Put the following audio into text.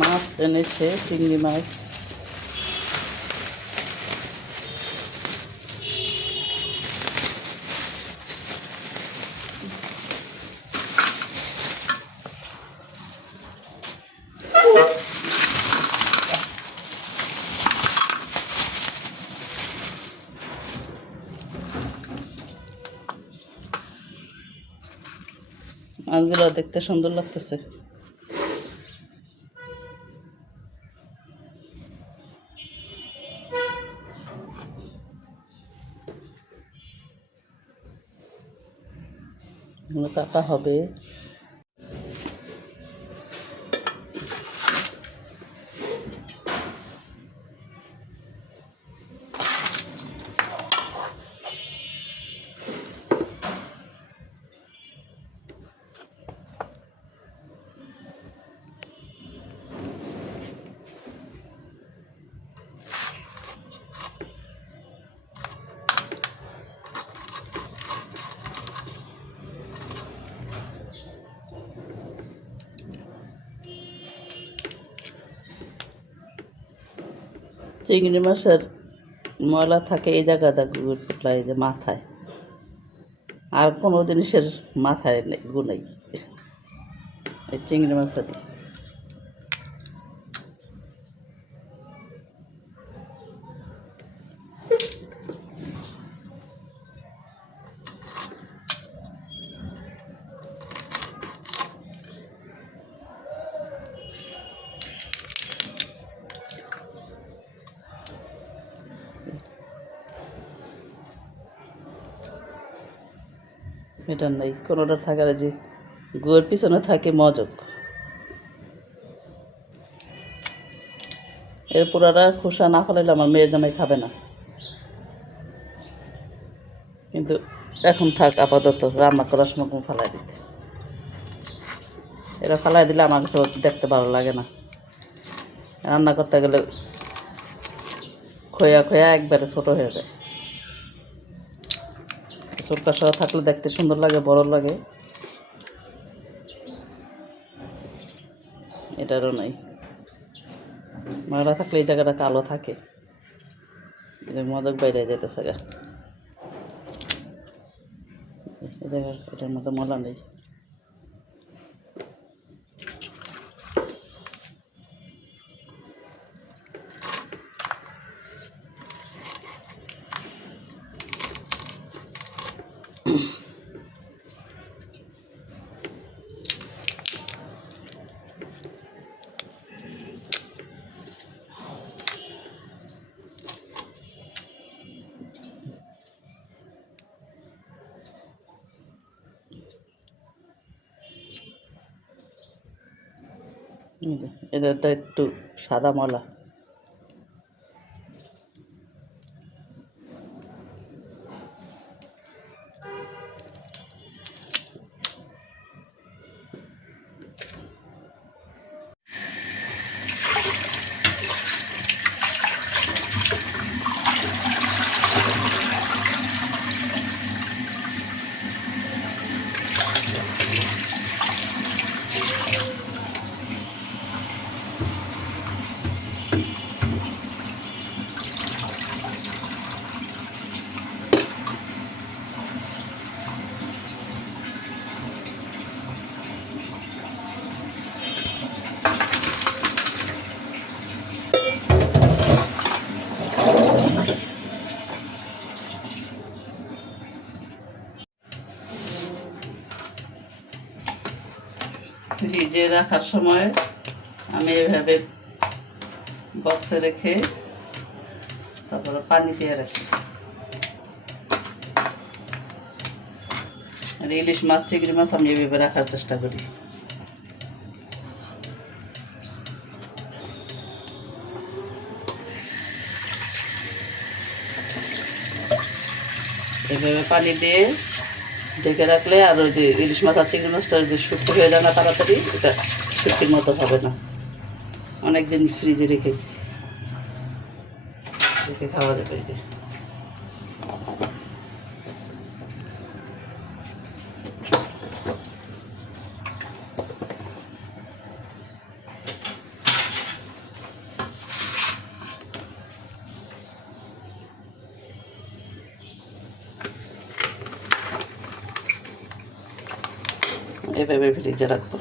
মাছ এনেছে চিংড়ি মাছ। মাছগুলো দেখতে সুন্দর লাগতেছে। এগুলো কাটা হবে। চিংড়ি মাছের ময়লা থাকে এই জায়গাটা এই যে মাথায়। আর কোনো জিনিসের মাথায় নেই, গু নেই। এই চিংড়ি মাছেরই এটা নেই। কোনোটা থাকার যে গুয়ের পিছনে থাকে মজক। এর পুরাটা খোসা না ফেলাইলে আমার মেয়ের জামাই খাবে না। কিন্তু এখন থাক আপাতত, রান্না করার সময় ফেলাই দিতে। এটা ফেলাই দিলে আমার কাছে দেখতে ভালো লাগে না। রান্না করতে গেলে খোয়া খোয়া একবারে ছোট হয়ে যায়। ছোটকা সরা থাকলে দেখতে সুন্দর লাগে, বড় লাগে। এটারও নাই। মারা থাকলে এই জায়গাটা কালো থাকে। মদক বাইরে যেতেছে গা। এটার মতো মলা নেই। যে, একটু সাদা মলা ফ্রিজে রাখার সময় আমি এভাবে বক্সে রেখে তারপরে পানি দিয়ে রাখি। আর ইলিশ মাছ, চিংড়ি মাছ আমি এভাবে রাখার চেষ্টা করি। এভাবে পানি দিয়ে ঢেকে রাখলে আর ওই যে ইলিশ মাছ আর চিংড়ি মাছটা যে শুক্তি হয়ে যায় না তাড়াতাড়ি, এটা শুক্তির মতো হবে না। অনেকদিন ফ্রিজে রেখে রেখে খাওয়া যাবে এই যে। এভাবে ফ্রিজে রাখব।